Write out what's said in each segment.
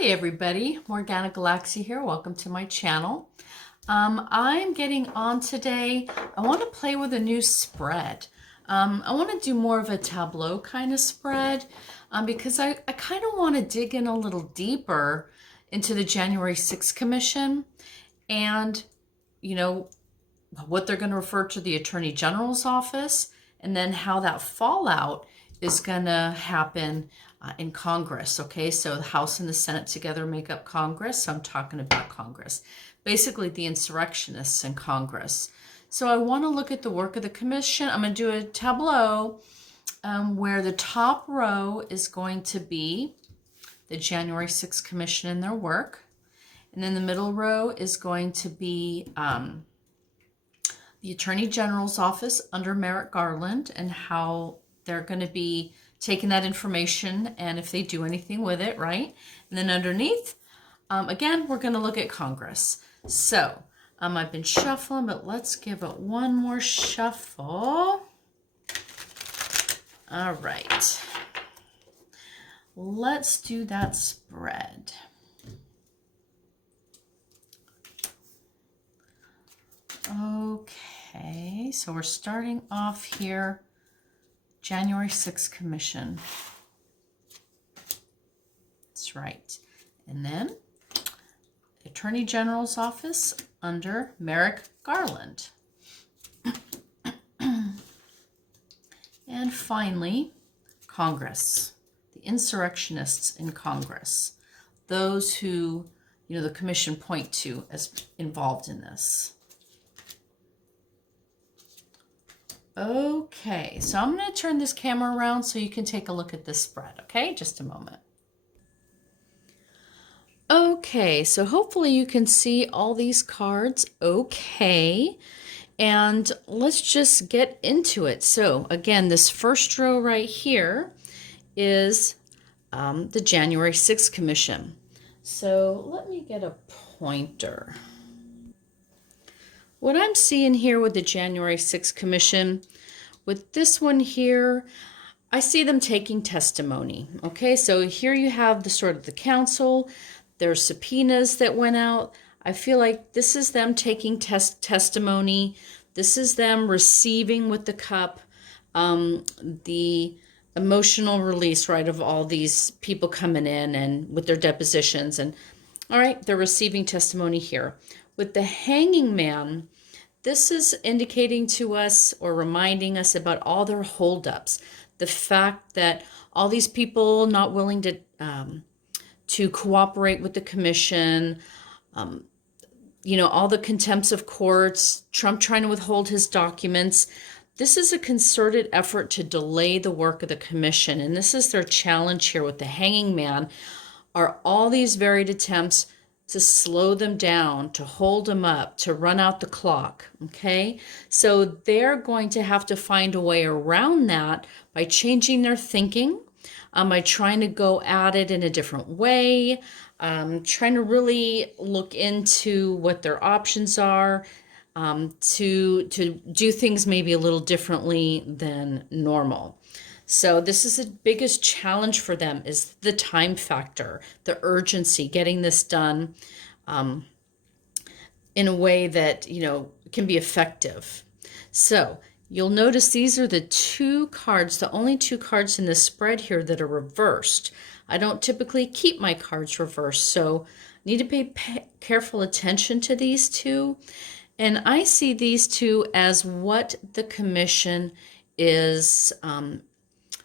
Hi everybody, Morgana Galaxia here. Welcome to my channel. I'm getting on today. I want to play with a new spread. I want to do more of a tableau kind of spread because I kind of want to dig in a little deeper into the January 6th Commission and, you know, what they're going to refer to the Attorney General's office and then how that fallout is going to happen in Congress. Okay, so the House and the Senate together make up Congress. So I'm talking about Congress, basically the insurrectionists in Congress. So I want to look at the work of the commission. I'm going to do a tableau where the top row is going to be the January 6th Commission and their work. And then the middle row is going to be the Attorney General's office under Merrick Garland and how they're going to be taking that information and if they do anything with it, right? And then underneath, again, we're going to look at Congress. So I've been shuffling, but let's give it one more shuffle. All right. Let's do that spread. Okay, so we're starting off here, January 6th Commission. That's right. And then Attorney General's office under Merrick Garland. And finally, Congress, the insurrectionists in Congress, those who, you know, the commission point to as involved in this. Okay, so I'm going to turn this camera around so you can take a look at this spread, okay? Just a moment. Okay, so hopefully you can see all these cards okay. And let's just get into it. So again, this first row right here is the January 6th Commission. So let me get a pointer. What I'm seeing here with the January 6th Commission, with this one here, I see them taking testimony. Okay, so here you have the sort of the council, their subpoenas that went out. I feel like this is them taking testimony. This is them receiving with the cup the emotional release, right, of all these people coming in and with their depositions. And all right, they're receiving testimony here. With the hanging man, this is indicating to us or reminding us about all their holdups. The fact that all these people not willing to cooperate with the commission, you know, all the contempts of courts, Trump trying to withhold his documents. This is a concerted effort to delay the work of the commission. And this is their challenge here with the hanging man, are all these varied attempts to slow them down, to hold them up, to run out the clock, okay? So they're going to have to find a way around that by changing their thinking, by trying to go at it in a different way, trying to really look into what their options are, to do things maybe a little differently than normal. So this is the biggest challenge for them is the time factor, the urgency, getting this done in a way that, you know, can be effective. So you'll notice these are the two cards, the only two cards in the spread here that are reversed. I don't typically keep my cards reversed, so I need to pay careful attention to these two. And I see these two as what the commission is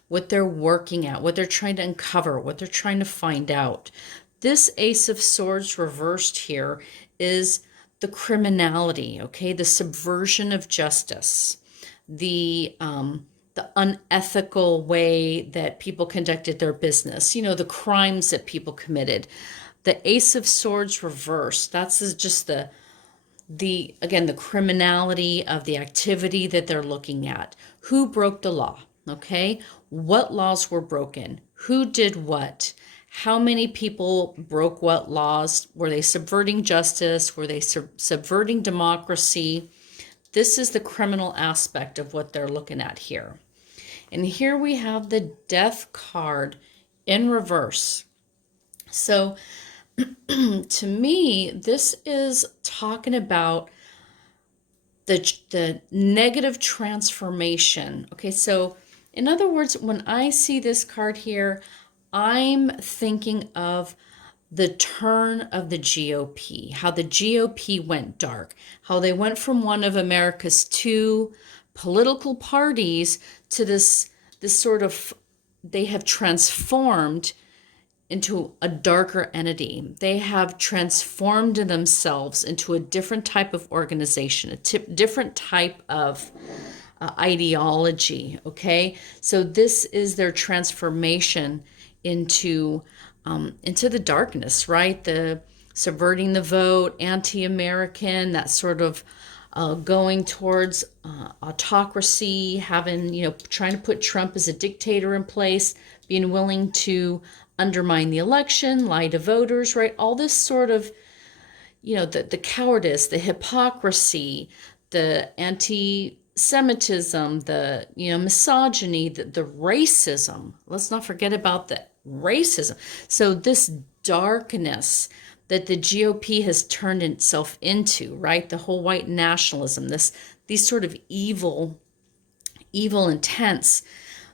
what they're working at, what they're trying to uncover, what they're trying to find out. This Ace of Swords reversed here is the criminality, okay? The subversion of justice, the unethical way that people conducted their business, you know, the crimes that people committed. The Ace of Swords reversed, that's just again, the criminality of the activity that they're looking at. Who broke the law? Okay, what laws were broken? Who did what? How many people broke what laws? Were they subverting justice? Were they subverting democracy? This is the criminal aspect of what they're looking at here. And here we have the Death card in reverse. So To me, this is talking about the negative transformation. Okay, so in other words, when I see this card here, I'm thinking of the turn of the GOP, how the GOP went dark, how they went from one of America's two political parties to this sort of, they have transformed into a darker entity. They have transformed themselves into a different type of organization, a different type of ideology. Okay, so this is their transformation into the darkness, right? The subverting the vote, anti-American, that sort of going towards autocracy, having, trying to put Trump as a dictator in place, being willing to undermine the election, lie to voters, right? All this sort of, the cowardice, the hypocrisy, the anti-Semitism, the, misogyny, the racism. Let's not forget about the racism. So this darkness that the GOP has turned itself into, right? The whole white nationalism, these sort of evil intents.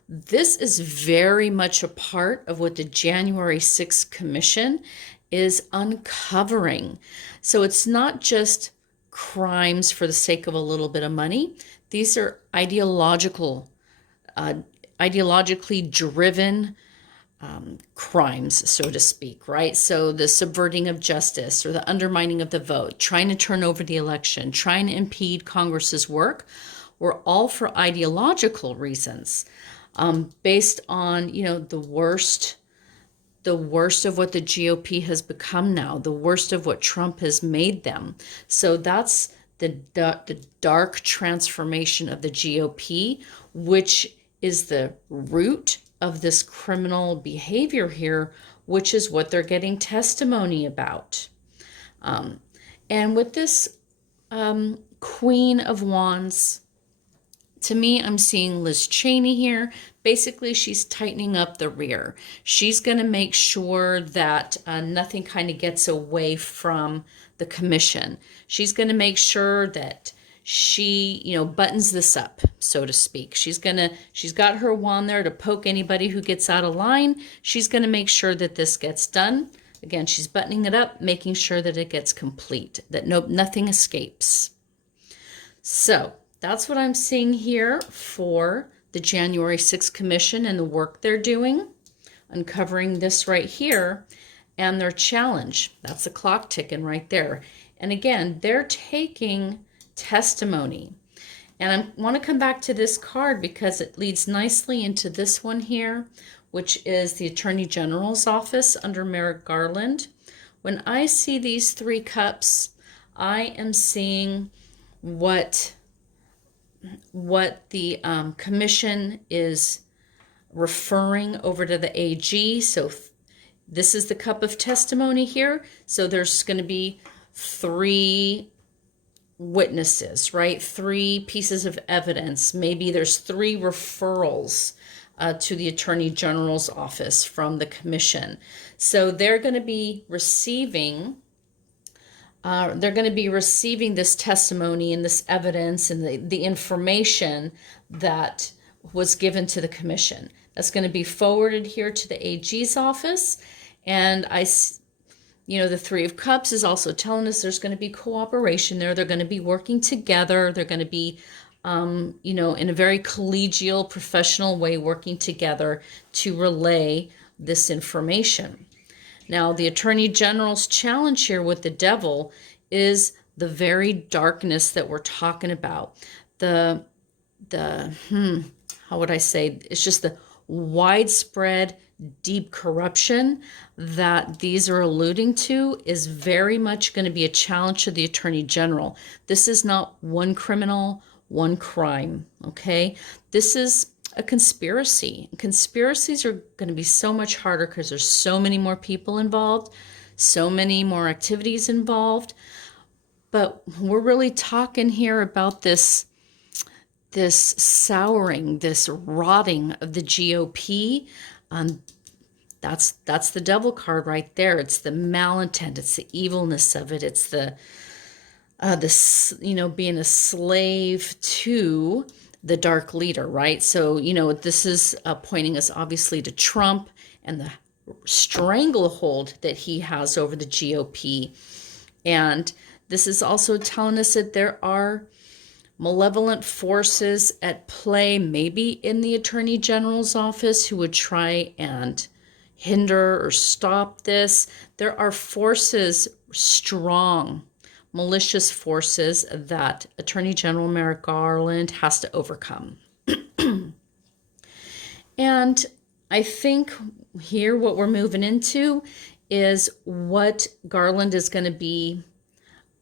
This is very much a part of what the January 6th Commission is uncovering. So it's not just crimes for the sake of a little bit of money. These are ideologically driven crimes, so to speak, right? So the subverting of justice or the undermining of the vote, trying to turn over the election, trying to impede Congress's work, were all for ideological reasons. Based on, the worst of what the GOP has become now, the worst of what Trump has made them. So that's the dark transformation of the GOP, which is the root of this criminal behavior here, which is what they're getting testimony about. And with this Queen of Wands, to me, I'm seeing Liz Cheney here. Basically, she's tightening up the rear. She's going to make sure that nothing kind of gets away from the commission. She's going to make sure that she, buttons this up, so to speak. She's got her wand there to poke anybody who gets out of line. She's going to make sure that this gets done. Again, she's buttoning it up, making sure that it gets complete, that nothing escapes. So that's what I'm seeing here for the January 6th Commission and the work they're doing, uncovering this right here, and their challenge. That's the clock ticking right there. And again, they're taking testimony. And I want to come back to this card because it leads nicely into this one here, which is the Attorney General's office under Merrick Garland. When I see these three cups, I am seeing what the commission is referring over to the AG. So this is the cup of testimony here. So there's going to be three witnesses, right? Three pieces of evidence. Maybe there's three referrals to the Attorney General's office from the commission. So they're going to be receiving this testimony and this evidence and the information that was given to the commission. That's going to be forwarded here to the AG's office. And the Three of Cups is also telling us there's going to be cooperation there. They're going to be working together. They're going to be, in a very collegial, professional way, working together to relay this information. Now, the Attorney General's challenge here with the devil is the very darkness that we're talking about. How would I say? It's just the widespread, deep corruption that these are alluding to is very much going to be a challenge to the Attorney General. This is not one criminal, one crime, okay? This is a conspiracy. Conspiracies are going to be so much harder because there's so many more people involved, so many more activities involved. But we're really talking here about this souring, this rotting of the GOP. That's the devil card right there. It's the malintent. It's the evilness of it. It's the this, being a slave to the dark leader, right? So, this is pointing us obviously to Trump and the stranglehold that he has over the GOP. And this is also telling us that there are malevolent forces at play, maybe in the Attorney General's office, who would try and hinder or stop this. There are forces, strong, malicious forces, that Attorney General Merrick Garland has to overcome. And I think here what we're moving into is what Garland is going to be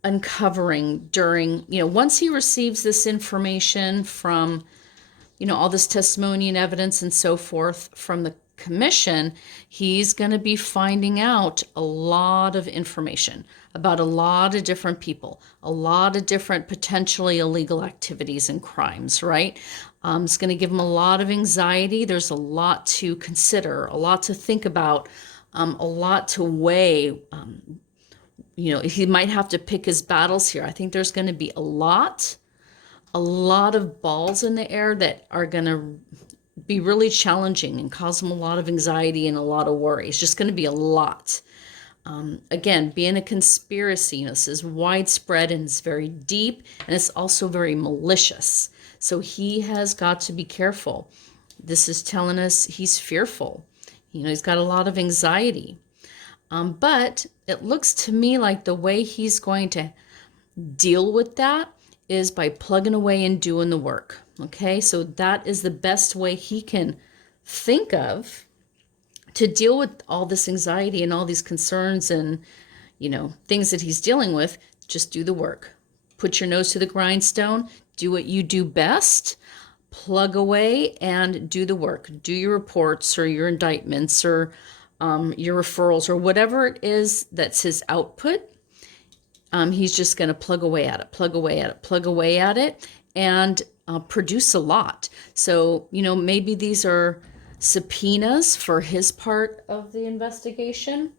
uncovering during, once he receives this information from, all this testimony and evidence and so forth from the commission, he's going to be finding out a lot of information about a lot of different people, a lot of different potentially illegal activities and crimes, right? It's going to give him a lot of anxiety. There's a lot to consider, a lot to think about, a lot to weigh. He might have to pick his battles here. I think there's going to be a lot of balls in the air that are going to be really challenging and cause him a lot of anxiety and a lot of worry. It's just going to be a lot. Again, being a conspiracy, this is widespread and it's very deep, and it's also very malicious. So he has got to be careful. This is telling us he's fearful. He's got a lot of anxiety. But it looks to me like the way he's going to deal with that is by plugging away and doing the work. Okay, so that is the best way he can think of to deal with all this anxiety and all these concerns and, things that he's dealing with. Just do the work. Put your nose to the grindstone. Do what you do best. Plug away and do the work. Do your reports or your indictments or your referrals or whatever it is that's his output. He's just going to plug away at it, plug away at it, plug away at it, and produce a lot. So, maybe these are subpoenas for his part of the investigation,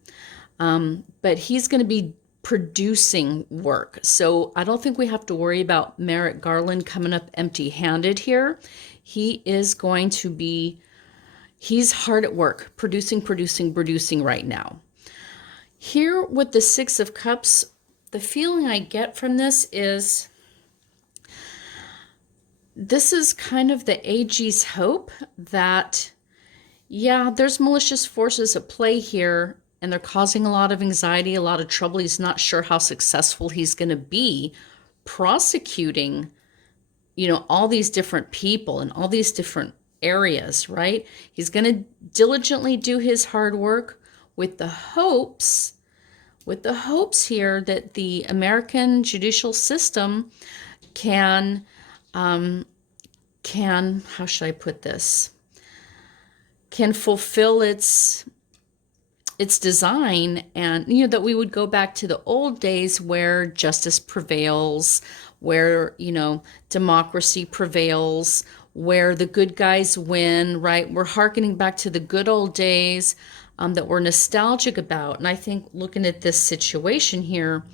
but he's going to be producing work. So I don't think we have to worry about Merrick Garland coming up empty-handed here. He is going to be, he's hard at work, producing right now. Here with the Six of Cups, the feeling I get from this is kind of the AG's hope that, yeah, there's malicious forces at play here, and they're causing a lot of anxiety, a lot of trouble. He's not sure how successful he's going to be prosecuting, all these different people in all these different areas, right? He's going to diligently do his hard work with the hopes here that the American judicial system can, how should I put this? Can fulfill its design, and that we would go back to the old days where justice prevails, where democracy prevails, where the good guys win, right? We're hearkening back to the good old days that we're nostalgic about. And I think looking at this situation here,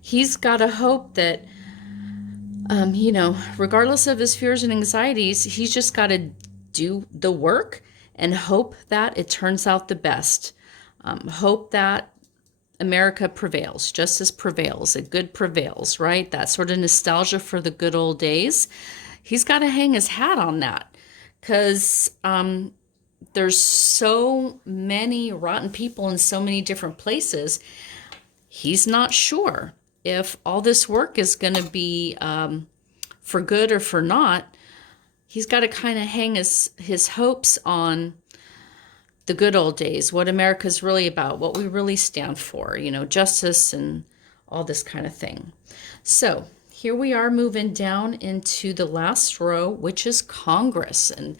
he's got a hope that regardless of his fears and anxieties, he's just got to do the work and hope that it turns out the best. Hope that America prevails, justice prevails, a good prevails, right? That sort of nostalgia for the good old days. He's got to hang his hat on that because there's so many rotten people in so many different places. He's not sure if all this work is going to be for good or for not. He's got to kind of hang his hopes on the good old days, what America's really about, what we really stand for, justice and all this kind of thing. So here we are moving down into the last row, which is Congress. And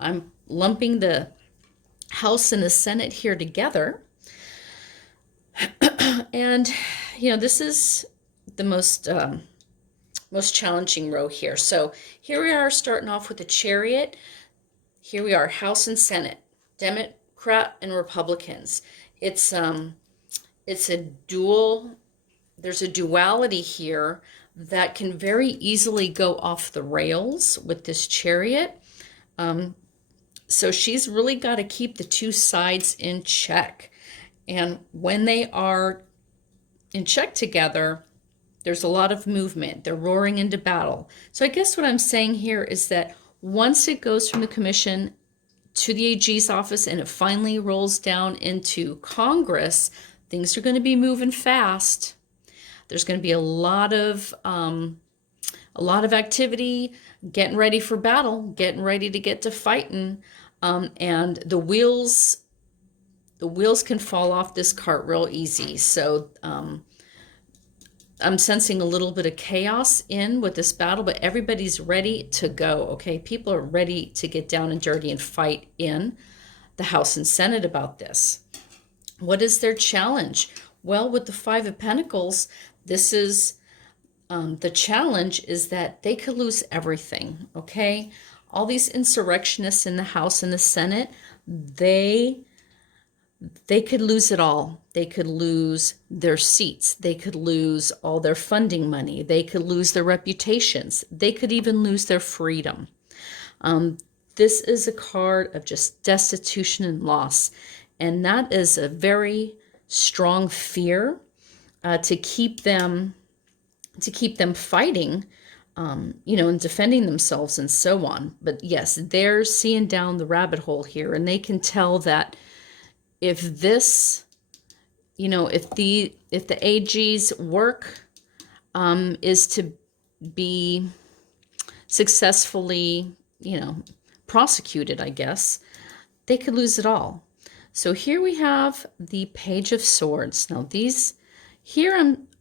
I'm lumping the House and the Senate here together. And, this is the most challenging row here. So here we are starting off with the Chariot. Here we are, House and Senate, Democrat and Republicans. It's a dual, there's a duality here that can very easily go off the rails with this Chariot. So she's really got to keep the two sides in check. And when they are in check together, there's a lot of movement. They're roaring into battle. So I guess what I'm saying here is that once it goes from the commission to the AG's office and it finally rolls down into Congress, things are going to be moving fast. There's going to be a lot of activity, getting ready for battle, getting ready to get to fighting, and the wheels can fall off this cart real easy. So I'm sensing a little bit of chaos with this battle, but everybody's ready to go. Okay, people are ready to get down and dirty and fight in the House and Senate about this. What is their challenge? Well, with the Five of Pentacles, this is the challenge is that they could lose everything. Okay, all these insurrectionists in the House and the Senate, they could lose it all. They could lose their seats. They could lose all their funding money. They could lose their reputations. They could even lose their freedom. This is a card of just destitution and loss. And that is a very strong fear to keep them fighting, and defending themselves and so on. But yes, they're seeing down the rabbit hole here, and they can tell that if this, if the AG's work is to be successfully, prosecuted, I guess, they could lose it all. So here we have the Page of Swords. Now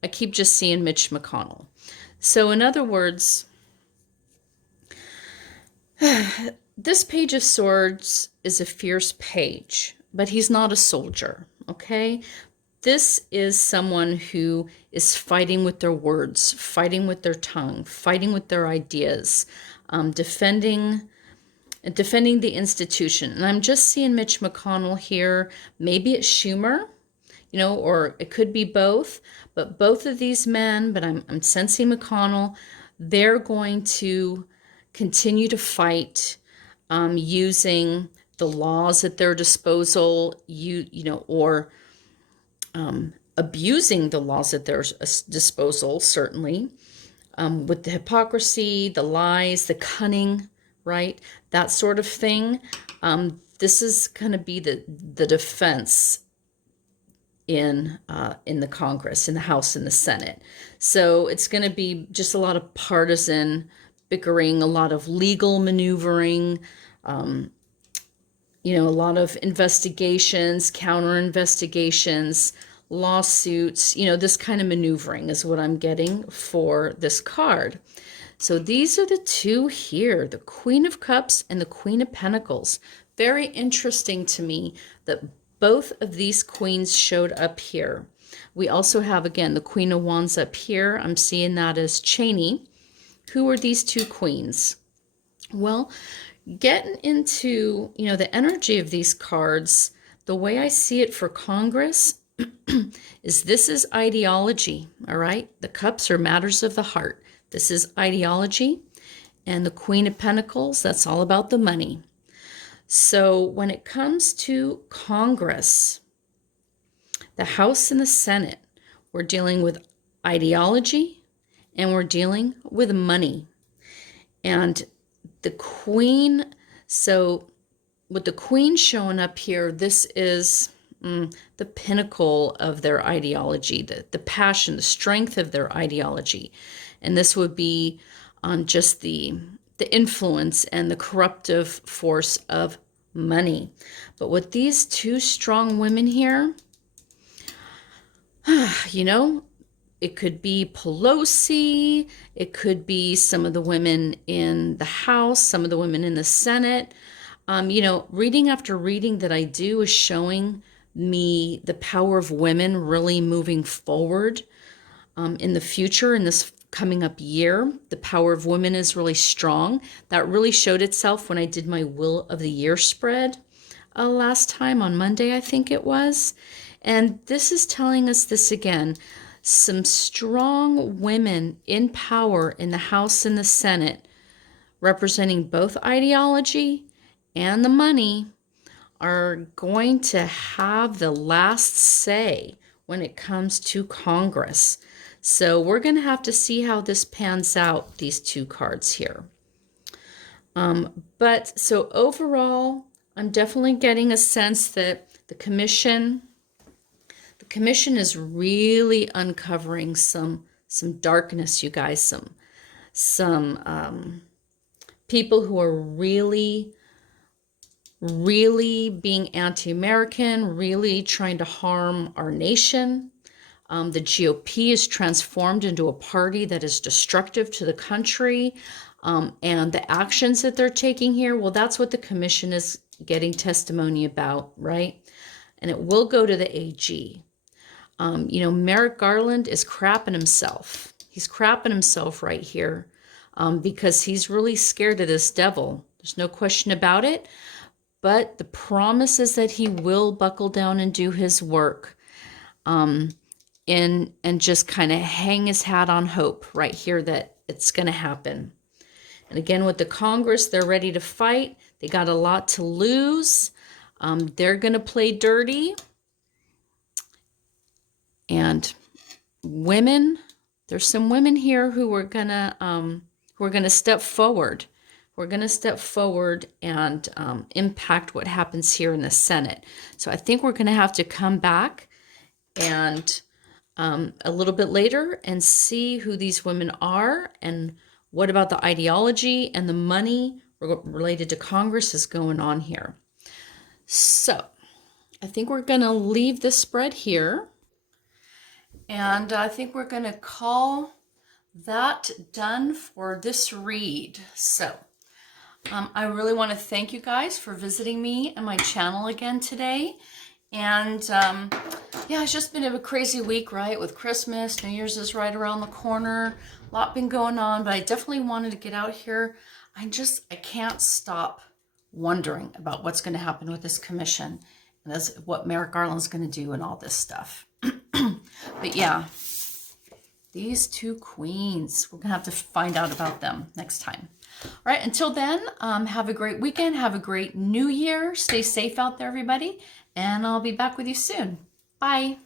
I keep just seeing Mitch McConnell. So in other words, this Page of Swords is a fierce page, but he's not a soldier, okay? This is someone who is fighting with their words, fighting with their tongue, fighting with their ideas, defending the institution. And I'm just seeing Mitch McConnell here. Maybe it's Schumer, or it could be both. But both of these men, but I'm sensing McConnell, they're going to continue to fight using the laws at their disposal, or abusing the laws at their disposal, certainly, with the hypocrisy, the lies, the cunning, right? That sort of thing. This is going to be the defense in the Congress, in the House and the Senate. So it's going to be just a lot of partisan bickering, a lot of legal maneuvering, a lot of investigations, counter investigations, lawsuits, this kind of maneuvering is what I'm getting for this card. So these are the two here, the Queen of Cups and the Queen of Pentacles. Very interesting to me that both of these queens showed up here. We also have, again, the Queen of Wands up here. I'm seeing that as Cheney. Who are these two queens? Well, getting into, the energy of these cards, the way I see it for Congress is this is ideology, all right? The cups are matters of the heart. This is ideology. And the Queen of Pentacles, that's all about the money. So when it comes to Congress, the House and the Senate, we're dealing with ideology and we're dealing with money. And the Queen, so with the Queen showing up here, this is the pinnacle of their ideology, the passion, the strength of their ideology. And this would be on just the influence and the corruptive force of money. But with these two strong women here, it could be Pelosi, it could be some of the women in the House, some of the women in the Senate. Reading after reading that I do is showing me the power of women really moving forward in the future, in this coming up year. The power of women is really strong. That really showed itself when I did my Will of the Year spread. last time on Monday, I think it was. And this is telling us this again. Some strong women in power in the House and the Senate, representing both ideology and the money, are going to have the last say when it comes to Congress. So we're going to have to see how this pans out, these two cards here. But so overall, I'm definitely getting a sense that the commission is really uncovering some darkness, you guys, some people who are really being anti-American, really trying to harm our nation. The GOP is transformed into a party that is destructive to the country. And the actions that they're taking here, well, that's what the commission is getting testimony about, right? And it will go to the AG. Merrick Garland is crapping himself. He's crapping himself right here because he's really scared of this devil. There's no question about it. But the promise is that he will buckle down and do his work and just kind of hang his hat on hope right here that it's going to happen. And again, with the Congress, they're ready to fight. They got a lot to lose. They're going to play dirty. And women, there's some women here who are going to step forward. We're going to step forward and impact what happens here in the Senate. So I think we're going to have to come back and a little bit later and see who these women are and what about the ideology and the money related to Congress is going on here. So I think we're going to leave this spread here. And I think we're going to call that done for this read. So I really want to thank you guys for visiting me and my channel again today. And yeah, it's just been a crazy week, right? With Christmas, New Year's is right around the corner. A lot been going on, but I definitely wanted to get out here. I can't stop wondering about what's going to happen with this commission and that's what Merrick Garland's going to do and all this stuff. But yeah, these two queens, we're going to have to find out about them next time. All right, until then, have a great weekend. Have a great new year. Stay safe out there, everybody. And I'll be back with you soon. Bye.